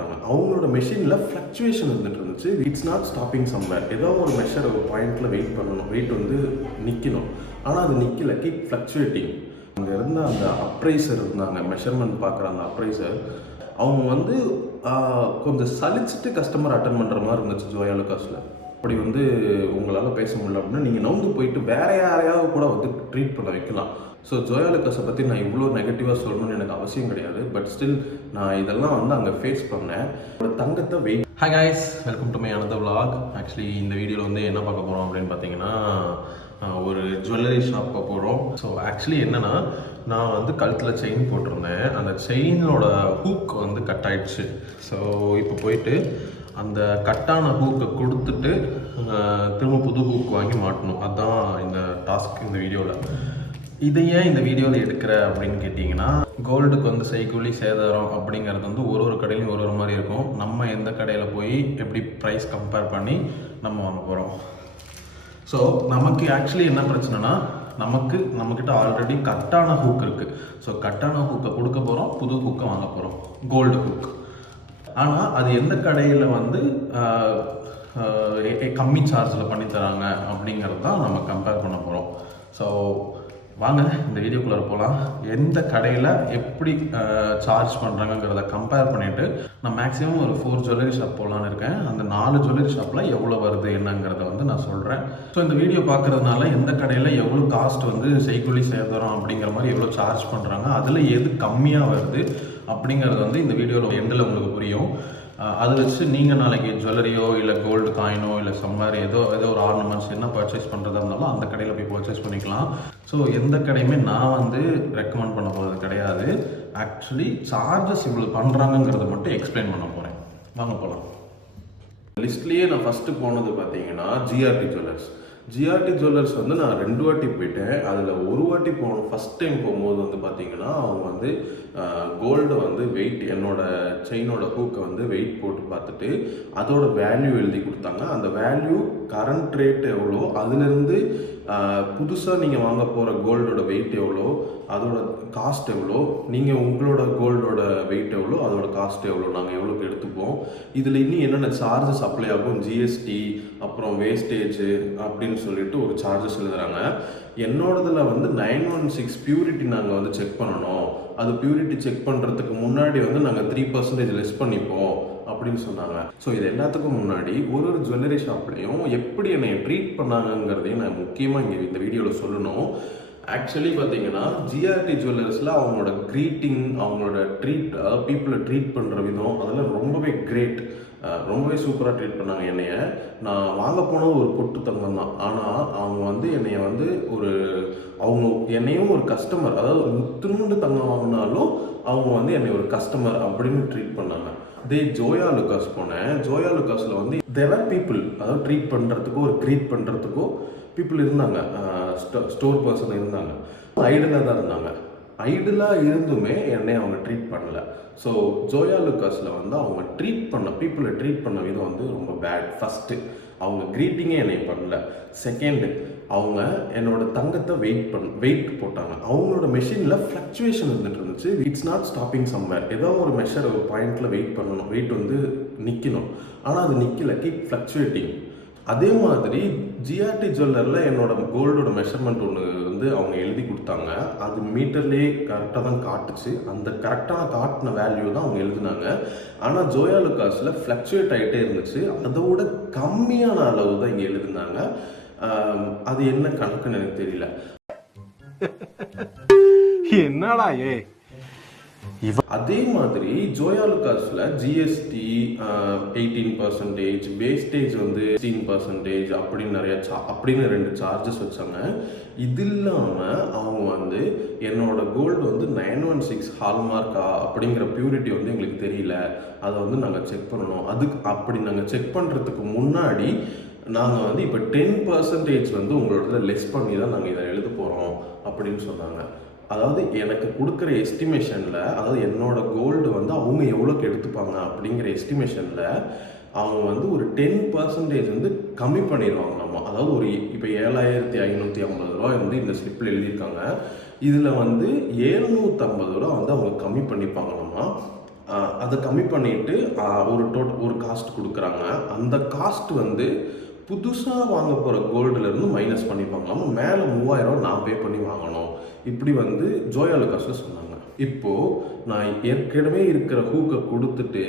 போட்டாங்க. அவங்களோட மெஷினில் ஃப்ளக்சுவேஷன் இருந்துச்சு. It's not stopping somewhere. ஏதோ ஒரு மெஷர் ஒரு பாயிண்டில் வெயிட் பண்ணணும், வெயிட் வந்து நிற்கணும். ஆனால் அது நிற்கல, கீப் ஃப்ளக்சுவேட்டிங். அங்கே இருந்த அந்த அப்ரைசர் இருந்தாங்க, மெஷர்மெண்ட் பார்க்குற அந்த அப்ரைசர், அவங்க வந்து கொஞ்சம் சலிச்சுட்டு கஸ்டமர் அட்டன் பண்ணுற மாதிரி இருந்துச்சு ஜோயா லுகாஸில். அப்படி வந்து உங்களால் பேச முடியல அப்படின்னா நீங்கள் நவுந்து போயிட்டு வேறு யாரையாவது கூட வந்து ட்ரீட் பண்ண வைக்கலாம். ஸோ ஜோயா லுகாஸை பற்றி நான் இவ்வளோ நெகட்டிவாக சொல்லணும்னு எனக்கு அவசியம் கிடையாது. பட் ஸ்டில் நான் இதெல்லாம் வந்து அங்கே ஃபேஸ் பண்ணேன். ஒரு தங்கத்தை weight. Hi guys, welcome to my another vlog. Actually இந்த வீடியோவில் வந்து என்ன பார்க்க போகிறோம் அப்படின்னு பார்த்தீங்கன்னா, ஒரு ஜுவல்லரி ஷாப் போகிறோம். ஸோ ஆக்சுவலி என்னென்னா, நான் வந்து கழுத்தில் செயின் போட்டிருந்தேன். அந்த செயினோட ஹூக் வந்து கட் ஆயிடுச்சு. ஸோ இப்போ போயிட்டு அந்த கட்டான ஹூக்கை கொடுத்துட்டு திரும்ப புது ஹூக் வாங்கி மாட்டணும். அதுதான் இந்த டாஸ்க் இந்த வீடியோவில். இதை ஏன் இந்த வீடியோவில் எடுக்கிற அப்படின்னு கேட்டிங்கன்னா, கோல்டுக்கு வந்து செய்கூலி சேதாரம் அப்படிங்கிறது வந்து ஒரு கடையிலையும் ஒரு மாதிரி இருக்கும். நம்ம எந்த கடையில் போய் எப்படி ப்ரைஸ் கம்பேர் பண்ணி நம்ம வாங்க போகிறோம். ஸோ நமக்கு ஆக்சுவலி என்ன பிரச்சனைனா, நம்மக்கிட்ட ஆல்ரெடி கட்டான ஹூக் இருக்குது. ஸோ கட்டான ஹூக்கை கொடுக்க போகிறோம், புது ஹூக்கை வாங்க போகிறோம், கோல்டு ஹூக். ஆனால் அது எந்த கடையில் வந்து கம்மி சார்ஜில் பண்ணித்தராங்க அப்படிங்கிறது தான் நம்ம கம்பேர் பண்ண போகிறோம். ஸோ வாங்க இந்த வீடியோக்குள்ளே போகலாம். எந்த கடையில் எப்படி சார்ஜ் பண்ணுறாங்கங்கிறத கம்பேர் பண்ணிவிட்டு நான் மேக்ஸிமம் ஒரு 4 ஜுவல்லரி ஷாப் போகலான்னு இருக்கேன். அந்த 4 ஜுவல்லரி ஷாப்பில் எவ்வளோ வருது என்னங்கிறத வந்து நான் சொல்கிறேன். ஸோ இந்த வீடியோ பார்க்குறதுனால எந்த கடையில் எவ்வளோ காஸ்ட் வந்து செய்கூலி சேதாரம் அப்படிங்கிற மாதிரி எவ்வளோ சார்ஜ் பண்ணுறாங்க, அதில் எது கம்மியாக வருது அப்படிங்கிறது வந்து இந்த வீடியோவில் எண்டில் உங்களுக்கு புரியும். அதை வச்சு நீங்கள் நாளைக்கு ஜுவல்லரியோ இல்லை கோல்டு காயினோ இல்லை சம்மாரி ஏதோ ஒரு ஆர்னமெண்ட்ஸ் என்ன பர்ச்சேஸ் பண்ணுறதா இருந்தாலும் அந்த கடையில் போய் பர்ச்சேஸ் பண்ணிக்கலாம். ஸோ எந்த கடையுமே நான் வந்து ரெக்கமெண்ட் பண்ண போகிறது கிடையாது. ஆக்சுவலி சார்ஜஸ் இவ்வளோ பண்ணுறாங்கங்கிறத மட்டும் எக்ஸ்பிளைன் பண்ண போகிறேன். வாங்க போகலாம். லிஸ்ட்லேயே நான் ஃபஸ்ட்டு போனது பார்த்தீங்கன்னா ஜிஆர்டி ஜுவல்லர்ஸ். ஜிஆர்டி ஜுவல்லர்ஸ் வந்து நான் 2 வாட்டி போயிட்டேன். அதில் ஒரு வாட்டி ஃபஸ்ட் டைம் போகும்போது வந்து பார்த்தீங்கன்னா, அவங்க வந்து கோல்டு வந்து வெயிட், என்னோட செயினோட ஹூக்கை வந்து வெயிட் போட்டு பார்த்துட்டு அதோட வேல்யூ எழுதி கொடுத்தாங்க. அந்த வேல்யூ கரண்ட் ரேட் எவ்வளோ, அதுலேருந்து புதுசாக நீங்கள் வாங்க போகிற கோல்டோட வெயிட் எவ்வளோ, அதோட காஸ்ட் எவ்வளோ, நீங்கள் உங்களோட கோல்டோட வெயிட் எவ்வளோ, அதோட காஸ்ட் எவ்வளோ, நாங்கள் எவ்வளோக்கு எடுத்துப்போம், இதில் இன்னும் என்னென்ன சார்ஜஸ் அப்ளை ஆகும், ஜிஎஸ்டி அப்புறம் வேஸ்டேஜ் அப்படின்னு சொல்லிட்டு ஒரு சார்ஜஸ் எழுதுகிறாங்க. என்னோடதில் வந்து 916 பியூரிட்டி நாங்கள் வந்து செக் பண்ணணும். அது பியூரிட்டி செக் பண்ணுறதுக்கு முன்னாடி வந்து நாங்கள் 3% லெஸ் பண்ணிப்போம் அப்படின்னு சொன்னாங்க. ஸோ இது எல்லாத்துக்கும் முன்னாடி ஒரு ஜுவல்லரி ஷாப்லேயும் எப்படி என்னை ட்ரீட் பண்ணாங்கங்கிறதையும் நான் முக்கியமாக இங்கே இந்த வீடியோவில் சொல்லணும். ஆக்சுவலி பார்த்தீங்கன்னா, ஜிஆர்டி ஜுவல்லர்ஸில் அவங்களோட க்ரீட்டிங், அவங்களோட ட்ரீட், அதாவது பீப்புளை ட்ரீட் பண்ணுற விதம், அதெல்லாம் ரொம்பவே கிரேட். ரொம்பவே சூப்பராக ட்ரீட் பண்ணாங்க என்னைய. நான் வாங்க போனது ஒரு பொட்டு தங்கம் தான். ஆனால் அவங்க வந்து என்னைய வந்து அவங்க என்னையும் ஒரு கஸ்டமர், அதாவது முத்துண்டு தங்கம் வாங்கினாலும் அவங்க வந்து என்னை ஒரு கஸ்டமர் அப்படின்னு ட்ரீட் பண்ணாங்க. ஜோயா லுகாஸ் போனேன். ஜோயா லுகாஸில் வந்து தேர் பீப்புள், அதாவது ட்ரீட் பண்ணுறதுக்கோ ஒரு க்ரீட் பண்ணுறதுக்கோ பீப்புள் இருந்தாங்க. ஸ்டோர் பர்சன் இருந்தாங்க. ஐடலாக தான் இருந்தாங்க. ஐடலாக இருந்துமே என்னை அவங்க ட்ரீட் பண்ணலை. ஸோ ஜோயா லுகாஸில் வந்து அவங்க பீப்புளை ட்ரீட் பண்ண விதம் வந்து ரொம்ப பேட். ஃபஸ்ட்டு அவங்க க்ரீட்டிங்கே என்னை பண்ணல. செகண்டு, அவங்க என்னோட தங்கத்தை வெயிட் போட்டாங்க. அவங்களோட மெஷினில் ஃப்ளக்சுவேஷன் இருந்துச்சு. It's not stopping somewhere. ஏதோ ஒரு மெஷர் ஒரு பாயிண்டில் வெயிட் பண்ணணும், வெயிட் வந்து நிற்கணும். ஆனால் அது நிற்கல, கீப் ஃப்ளக்சுவேட்டிங். அதே மாதிரி ஜிஆர்டி ஜுவல்லரில் என்னோட கோல்டோட மெஷர்மெண்ட் ஒன்று வந்து அவங்க எழுதி கொடுத்தாங்க. அது மீட்டர்லேயே கரெக்டாக தான் காட்டுச்சு. அந்த கரெக்டாக காட்டின வேல்யூ தான் அவங்க எழுதினாங்க. ஆனால் ஜோயா லுகாஸில் ஃப்ளக்சுவேட் ஆகிட்டே இருந்துச்சு. அதோட கம்மியான அளவு தான் இங்கே எழுதினாங்க. அது என்ன கணக்குன்னு எனக்கு தெரியல. என்னடா அதே மாதிரி ஜோயா லுகாஸில் ஜிஎஸ்டி 18%, வேஸ்டேஜ் வந்து 16% அப்படின்னு 2 சார்ஜஸ் வச்சாங்க. இது இல்லாமல் அவங்க வந்து என்னோட கோல்டு வந்து 916 ஹால்மார்க்கா அப்படிங்கிற பியூரிட்டி வந்து எங்களுக்கு தெரியல, அதை வந்து நாங்கள் செக் பண்ணணும். அப்படி நாங்கள் செக் பண்ணுறதுக்கு முன்னாடி நாங்கள் வந்து இப்போ 10% வந்து உங்களோட லெஸ் பண்ணி தான் நாங்கள் இதை எழுத போகிறோம் அப்படின்னு சொன்னாங்க. அதாவது எனக்கு கொடுக்குற எஸ்டிமேஷனில், அதாவது என்னோட கோல்டு வந்து அவங்க எவ்வளோக்கு எடுத்துப்பாங்க அப்படிங்கிற எஸ்டிமேஷனில் அவங்க வந்து ஒரு 10% வந்து கம்மி பண்ணிடுவாங்களாமா. அதாவது இப்போ 7550 ரூபா வந்து இந்த ஸ்லிப்பில் எழுதியிருக்காங்க. இதில் வந்து 750 ரூபா வந்து அவங்க கம்மி பண்ணிப்பாங்களாமா. அதை கம்மி பண்ணிவிட்டு ஒரு காஸ்ட் கொடுக்குறாங்க. அந்த காஸ்ட் வந்து புதுசாக வாங்க போகிற கோல்டுலேருந்து மைனஸ் பண்ணிப்பாங்களாம். மேலே 3000 நான் பே பண்ணி வாங்கணும். இப்படி வந்து ஜோயா லுகாஸில் சொன்னாங்க. இப்போது நான் ஏற்கனவே இருக்கிற ஹூக்கை கொடுத்துட்டு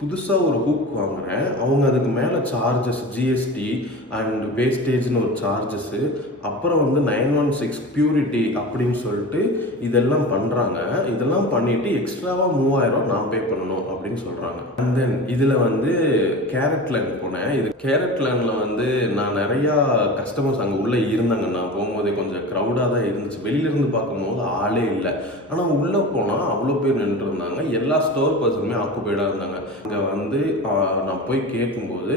புதுசாக ஒரு ஹூக் வாங்குகிறேன். அவங்க அதுக்கு மேலே சார்ஜஸ், ஜிஎஸ்டி அண்ட் வேஸ்டேஜ்னு ஒரு சார்ஜஸ்ஸு, அப்புறம் வந்து 916 பியூரிட்டி அப்படின்னு சொல்லிட்டு இதெல்லாம் பண்ணுறாங்க. இதெல்லாம் பண்ணிவிட்டு எக்ஸ்ட்ராவாக 3000 நான் பே பண்ணணும் அப்படின்னு சொல்கிறாங்க. அண்ட் தென் இதில் வந்து கேரட் லேண்ட் போனேன். இது கேரட் லேண்டில் வந்து நான் நிறையா கஸ்டமர்ஸ் அங்கே உள்ளே இருந்தாங்க. நான் போகும்போதே கொஞ்சம் க்ரௌடாக தான் இருந்துச்சு. வெளியிலேருந்து பார்க்கும்போது ஆளே இல்லை. ஆனால் உள்ளே போனால் அவ்வளோ பேர் நின்றுருந்தாங்க. எல்லா ஸ்டோர் பர்சனுமே ஆக்குபைடாக இருந்தாங்க. அங்கே வந்து நான் போய் கேட்கும்போது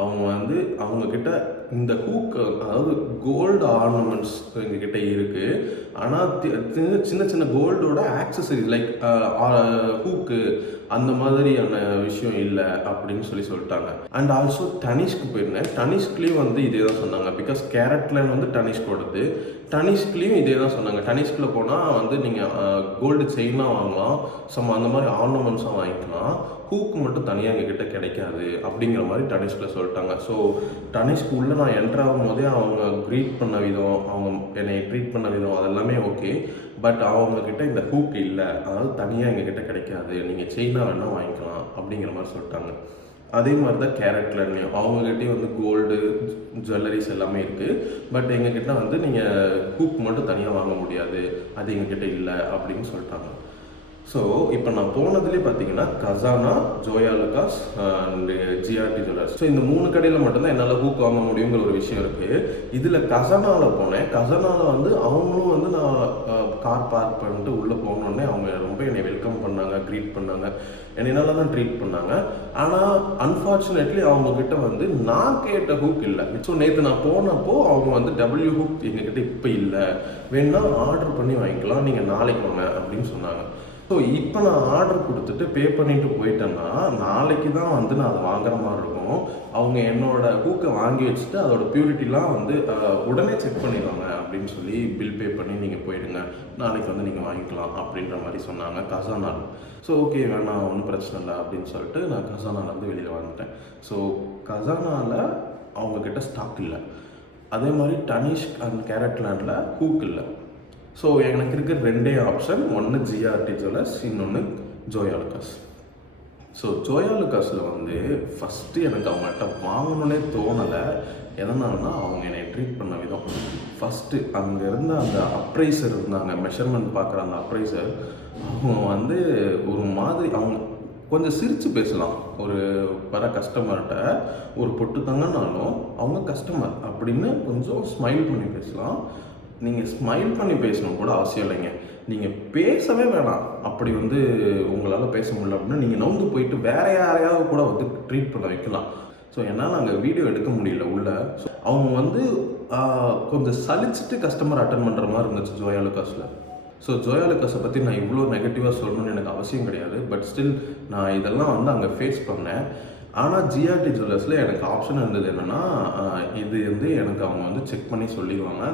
அவங்க வந்து அவங்கக்கிட்ட இந்த ஹூக், அதாவது கோல்டு ஆர்னமெண்ட்ஸ் எங்ககிட்ட இருக்குது. ஆனால் சின்ன சின்ன கோல்டோட ஆக்சசரிஸ் லைக் ஹூக்கு அந்த மாதிரியான விஷயம் இல்லை அப்படின்னு சொல்லிட்டாங்க. அண்ட் ஆல்சோ டனிஷ்க்கு போயிருந்தேன். டனிஷ்க்லேயும் வந்து இதே தான் சொன்னாங்க. பிகாஸ் கேரட்லேன்னு வந்து டனிஷ்கோடது. டனிஷ்க்லேயும் இதே தான் சொன்னாங்க. டனிஷ்கில் போனால் வந்து நீங்கள் கோல்டு செயினாக வாங்கலாம், அந்த மாதிரி ஆர்னமெண்ட்ஸாக வாங்கிக்கலாம். ஹூக்கு மட்டும் தனியாக எங்ககிட்ட கிடைக்காது அப்படிங்கிற மாதிரி டனிஷ்கில் சொல்லிட்டாங்க. ஸோ டனிஷ்க்கு உள்ளே நான் என்ட்ரு ஆகும் போதே அவங்க க்ரீட் பண்ண விதம், அவங்க என்னை ட்ரீட் பண்ண விதம் அதெல்லாமே ஓகே. பட் அவங்கக்கிட்ட இந்த ஹூக் இல்லை, அதாவது தனியாக எங்ககிட்ட கிடைக்காது, நீங்கள் செயினாக வேணால் வாங்கிக்கலாம் அப்படிங்கிற மாதிரி சொல்லிட்டாங்க. அதே மாதிரி தான் கேரட்லேயும் அவங்கக்கிட்டேயும் வந்து கோல்டு ஜுவல்லரிஸ் எல்லாமே இருக்குது. பட் எங்ககிட்ட வந்து நீங்கள் ஹூக் மட்டும் தனியாக வாங்க முடியாது, அது எங்ககிட்ட இல்லை அப்படின்னு சொல்லிட்டாங்க. ஸோ இப்போ நான் போனதுலேயே பார்த்தீங்கன்னா Khazana, Joyalukkas and GRT Jewellers. So இந்த 3 கடையில் மட்டும்தான் என்னால் ஹூக் வாங்க முடியுங்கிற ஒரு விஷயம் இருக்குது. இதில் கசானாவில் போனேன். கசானாவில் வந்து அவங்களும் வந்து நான் கார் பார்க் பண்ணிட்டு உள்ளே போனோடனே அவங்க ரொம்ப என்னை வெல்கம் பண்ணாங்க, க்ரீட் பண்ணாங்க, என்னை நல்லா தான் ட்ரீட் பண்ணாங்க. ஆனால் அன்ஃபார்ச்சுனேட்லி அவங்கக்கிட்ட வந்து நான் கேட்ட ஹூக் இல்லை. ஸோ நேற்று நான் போனப்போ அவங்க வந்து டபிள்யூ ஹூக் எங்ககிட்ட இப்போ இல்லை, வேணா ஆர்டர் பண்ணி வாங்கிக்கலாம், நீங்கள் நாளைக்கு வாங்க அப்படின்னு சொன்னாங்க. ஸோ இப்போ நான் ஆர்டர் கொடுத்துட்டு பே பண்ணிவிட்டு போயிட்டேன்னா நாளைக்கு தான் வந்து நான் அதை வாங்குற மாதிரி இருக்கும். அவங்க என்னோடய ஹூக்கை வாங்கி வச்சுட்டு அதோட பியூரிட்டிலாம் வந்து உடனே செக் பண்ணிடுவாங்க அப்படின்னு சொல்லி பில் பே பண்ணி நீங்கள் போயிடுங்க, நாளைக்கு வந்து நீங்கள் வாங்கிக்கலாம் அப்படின்ற மாதிரி சொன்னாங்க கசானால். ஸோ ஓகே வேணாம், ஒன்றும் பிரச்சனை இல்லை அப்படின்னு சொல்லிட்டு நான் கசானாலேருந்து வெளியில் வந்துட்டேன். ஸோ கசானாவில் அவங்கக்கிட்ட ஸ்டாக் இல்லை. அதே மாதிரி டனிஷ்க் அண்ட் கேரட்லேண்டில் ஹூக் இல்லை. ஸோ எனக்கு இருக்கிற 2 ஆப்ஷன், ஒன்று ஜிஆர்டி ஜுவல்லர்ஸ், இன்னொன்று ஜோயா லுகாஸ். ஸோ ஜோயா லுகாஸில் வந்து ஃபஸ்ட்டு எனக்கு அவங்கள்ட்ட வாங்கணுன்னே தோணலை. எதனாலனா அவங்க என்னை ட்ரீட் பண்ண விதம். ஃபஸ்ட்டு அங்கே இருந்த அந்த அப்ரைசர் இருந்தாங்க, மெஷர்மெண்ட் பார்க்குற அந்த அப்ரைசர், அவங்க வந்து ஒரு மாதிரி அவங்க கொஞ்சம் சிரித்து பேசலாம். ஒரு வர கஸ்டமர்கிட்ட ஒரு பொட்டு தாங்கனாலும் அவங்க கஸ்டமர் அப்படின்னு கொஞ்சம் ஸ்மைல் பண்ணி பேசலாம். நீங்கள் ஸ்மைல் பண்ணி பேசணும் கூட அவசியம் இல்லைங்க, நீங்கள் பேசவே வேணாம். அப்படி வந்து உங்களால் பேச முடியல அப்படின்னா நீங்கள் நவுந்து போயிட்டு வேறு யாரையாவது கூட வந்து ட்ரீட் பண்ண வைக்கலாம். ஸோ என்னால் அங்கே வீடியோ எடுக்க முடியல உள்ள. ஸோ அவங்க வந்து கொஞ்சம் சலிச்சுட்டு கஸ்டமர் அட்டன் பண்ணுற மாதிரி இருந்துச்சு ஜோயா லுகாஸில். ஸோ ஜோயா லுகாஸை பற்றி நான் இவ்வளோ நெகட்டிவாக சொல்லணும்னு எனக்கு அவசியம் கிடையாது. பட் ஸ்டில் நான் இதெல்லாம் வந்து அங்கே ஃபேஸ் பண்ணேன். ஆனால் ஜிஆர்டி ஜுவல்லர்ஸில் எனக்கு ஆப்ஷன் இருந்தது என்னென்னா, இது வந்து எனக்கு அவங்க வந்து செக் பண்ணி சொல்லிடுவாங்க,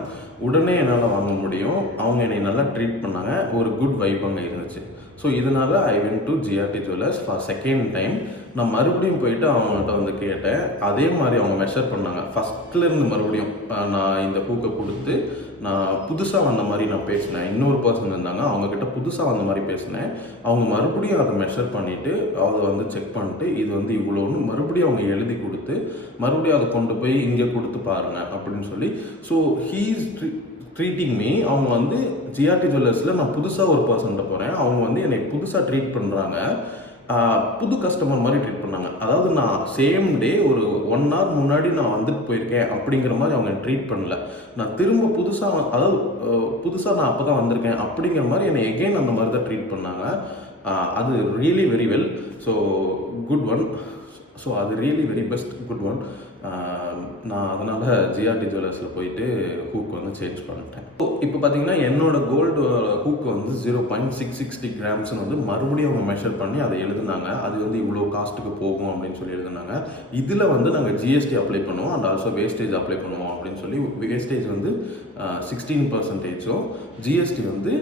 உடனே என்னால் வாங்க முடியும். அவங்க என்னை நல்லா ட்ரீட் பண்ணாங்க, ஒரு குட் வைப் அங்கே இருந்துச்சு. ஸோ இதனால் I went to GRT jewellers for second time. நான் மறுபடியும் போயிட்டு அவங்கள்ட்ட வந்து கேட்டேன். அதே மாதிரி அவங்க மெஷர் பண்ணாங்க. ஃபஸ்ட்லேருந்து மறுபடியும் நான் இந்த ஹூக்கை கொடுத்து நான் புதுசாக வந்த மாதிரி நான் பேசினேன். இன்னொரு பர்சன் இருந்தாங்க, அவங்கக்கிட்ட புதுசாக வந்த மாதிரி பேசினேன். அவங்க மறுபடியும் அதை மெஷர் பண்ணிவிட்டு அதை வந்து செக் பண்ணிட்டு இது வந்து இவ்வளோன்னு மறுபடியும் அவங்க எழுதி கொடுத்து மறுபடியும் அதை கொண்டு போய் இங்கே கொடுத்து பாருங்கள் அப்படின்னு சொல்லி. So he's treating me. அவங்க வந்து ஜிஆர்டி ஜுவல்லர்ஸில் நான் புதுசாக ஒரு பர்சன்கிட்ட போகிறேன், அவங்க வந்து என்னை புதுசாக ட்ரீட் பண்ணுறாங்க, புது கஸ்டமர் மாதிரி ட்ரீட் பண்ணாங்க. அதாவது நான் சேம் டே ஒரு 1 hour முன்னாடி நான் வந்துட்டு போயிருக்கேன் அப்படிங்கிற மாதிரி அவங்க ட்ரீட் பண்ணல. நான் திரும்ப புதுசாக, அதாவது புதுசாக நான் அப்போ தான் வந்திருக்கேன் அப்படிங்கிற மாதிரி என்னை எகெயின் அந்த மாதிரி தான் ட்ரீட் பண்ணாங்க. அது really very well. So good one. So அது really very best, good one. நான் அதனால் ஜிஆர்டி ஜுவல்லர்ஸில் போயிட்டு ஹூக் வந்து சேஞ்ச் பண்ணிட்டேன். ஸோ இப்போ பார்த்தீங்கன்னா என்னோடய கோல்டு ஹூக் வந்து 0.660 கிராம்ஸ்னு வந்து மறுபடியும் அவங்க மெஷர் பண்ணி அதை எழுதுனாங்க. அது வந்து இவ்வளோ காஸ்ட்டுக்கு போகும் அப்படின்னு சொல்லி எழுதுனாங்க. இதில் வந்து நாங்கள் ஜிஎஸ்டி அப்ளை பண்ணுவோம் அண்ட் ஆல்சோ வேஸ்டேஜ் அப்ளை பண்ணுவோம் அப்படின்னு சொல்லி வேஸ்டேஜ் வந்து 16%, ஜிஎஸ்டி வந்து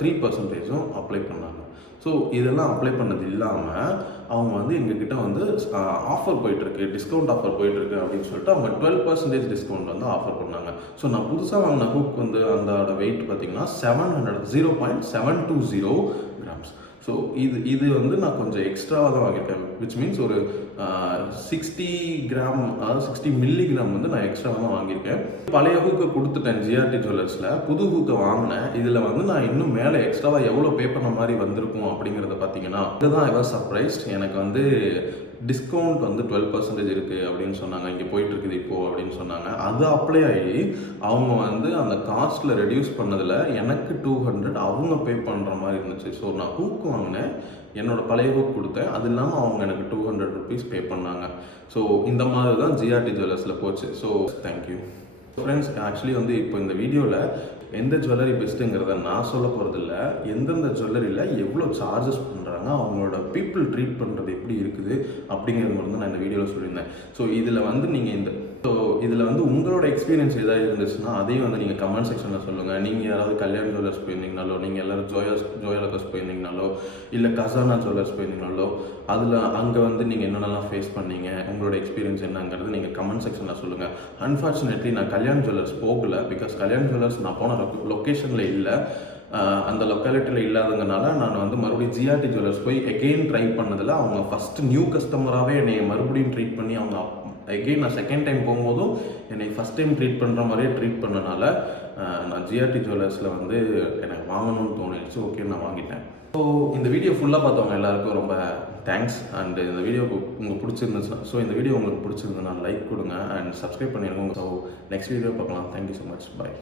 3% அப்ளை பண்ணாங்க. ஸோ இதெல்லாம் அப்ளை பண்ணது இல்லாமல் அவங்க வந்து எங்ககிட்ட வந்து ஆஃபர் போயிட்டுருக்கு, டிஸ்கவுண்ட் ஆஃபர் போயிட்டுருக்கு அப்படின்னு சொல்லிட்டு அவங்க 12% டிஸ்கவுண்ட் வந்து ஆஃபர் பண்ணாங்க. ஸோ நான் புதுசாக வாங்கின ஹூக் வந்து அதோட வெயிட் பார்த்தீங்கன்னா 0.720 கிராம்ஸ். ஸோ இது வந்து நான் கொஞ்சம் எக்ஸ்ட்ராவாக தான் வாங்கியிருக்கேன். விச் மீன்ஸ் ஒரு 60 கிராம், அதாவது 60 மில்லிகிராம் வந்து நான் எக்ஸ்ட்ராவாக தான் வாங்கியிருக்கேன். பழைய ஹூக்கை கொடுத்துட்டேன் ஜிஆர்டி ஜுவல்லர்ஸில், புது ஹூக்கை வாங்கினேன். இதில் வந்து நான் இன்னும் மேலே எக்ஸ்ட்ராவாக எவ்வளோ பே பண்ண மாதிரி வந்திருக்கும் அப்படிங்கிறத பார்த்தீங்கன்னா இதுதான் எவ்வளோ சர்ப்ரைஸ்ட். எனக்கு வந்து டிஸ்கவுண்ட் வந்து 12% இருக்குது அப்படின்னு சொன்னாங்க, இங்கே போயிட்டுருக்குது இப்போது அப்படின்னு சொன்னாங்க. அது அப்ளை ஆகி அவங்க வந்து அந்த காஸ்ட்டில் ரெடியூஸ் பண்ணதில் எனக்கு 200 அவங்க பே பண்ணுற மாதிரி இருந்துச்சு. ஸோ நான் ஹூக் வாங்கினேன், என்னோடய பழைய ஹூக் கொடுத்தேன், அது இல்லாமல் அவங்க எனக்கு 200 ருபீஸ் பே பண்ணாங்க. ஸோ இந்த மாதிரி தான் ஜிஆர்டி ஜுவல்லர்ஸில் போச்சு. So thank you friends. ஆக்சுவலி வந்து இப்போ இந்த வீடியோவில் எந்த ஜுவல்லரி பெஸ்ட்டுங்கிறத நான் சொல்ல போகிறதில்ல, எந்தெந்த ஜுவல்லரியில் எவ்வளோ சார்ஜஸ் பண்ணுறாங்க, அவங்களோட பீப்புள் ட்ரீட் பண்ணுறது எப்படி இருக்குது அப்படிங்கிறது மட்டும் தான் நான் இந்த வீடியோவில் சொல்லியிருந்தேன். ஸோ இதில் வந்து நீங்கள் இதில் வந்து உங்களோட எக்ஸ்பீரியன்ஸ் எதாவது இருந்துச்சுன்னா அதையும் வந்து நீங்கள் கமெண்ட் செக்ஷனில் சொல்லுங்கள். நீங்கள் யாராவது கல்யாண் ஜுவல்லர்ஸ் போயிருந்தீங்கனாலோ, நீங்கள் எல்லோரும் ஜோயாலக்கஸ் போயிருந்தீங்கனாலோ, இல்லை கசானா ஜுவல்லர்ஸ் போயிருந்தீங்கனாலோ, அதில் அங்கே வந்து நீங்கள் என்னென்னலாம் ஃபேஸ் பண்ணீங்க, உங்களோட எக்ஸ்பீரியன்ஸ் என்னங்கிறது நீங்கள் கமெண்ட் செக்ஷனில் சொல்லுங்கள். அன்ஃபார்ச்சுனேட்லி நான் கல்யாண் ஜுவல்லர்ஸ் போகலை, பிகாஸ் கல்யாண் ஜுவல்லர்ஸ் நான் போன லொக்கேஷனில் இல்லை, அந்த லொக்காலிட்டியில் இல்லாததுனால நான் வந்து மறுபடியும் ஜிஆர்டி ஜுவல்லர்ஸ் போய் எகெயின் ட்ரை பண்ணதில் அவங்க ஃபஸ்ட்டு நியூ கஸ்டமராகவே என்னை மறுபடியும் ட்ரீட் பண்ணி அவங்க எகெயின் நான் செகண்ட் டைம் போகும்போதும் என்னை ஃபஸ்ட் டைம் ட்ரீட் பண்ணுற மாதிரியே ட்ரீட் பண்ணனால நான் ஜிஆர்டி ஜுவல்லர்ஸில் வந்து எனக்கு வாங்கணும்னு தோணிடுச்சு. ஓகே, நான் வாங்கிட்டேன். ஸோ இந்த வீடியோ ஃபுல்லாக பார்த்தவங்க எல்லாருக்கும் ரொம்ப தேங்க்ஸ். அண்ட் இந்த வீடியோ உங்களுக்கு பிடிச்சிருந்துச்சுன்னா, ஸோ இந்த வீடியோ உங்களுக்கு பிடிச்சிருந்ததுன்னா லைக் கொடுங்க அண்ட் சப்ஸ்கிரைப் பண்ணிடுங்க. ஸோ நெக்ஸ்ட் வீடியோ பார்க்கலாம். Thank you so much. பாய்.